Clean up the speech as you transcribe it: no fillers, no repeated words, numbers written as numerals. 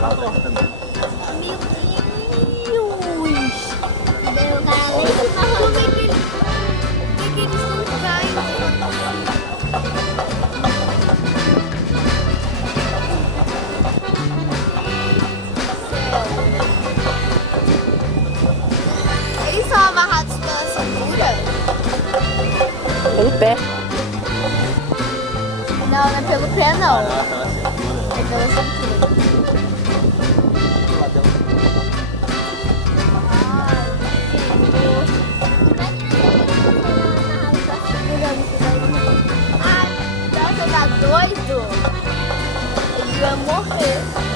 Meu Deus! Deu o cara ali. Por que eles não caem? Eles são amarrados pela cintura? Pelo pé. Não, não é pelo pé, não. É pela cintura. Ai, nossa, tá doido? Ele vai morrer.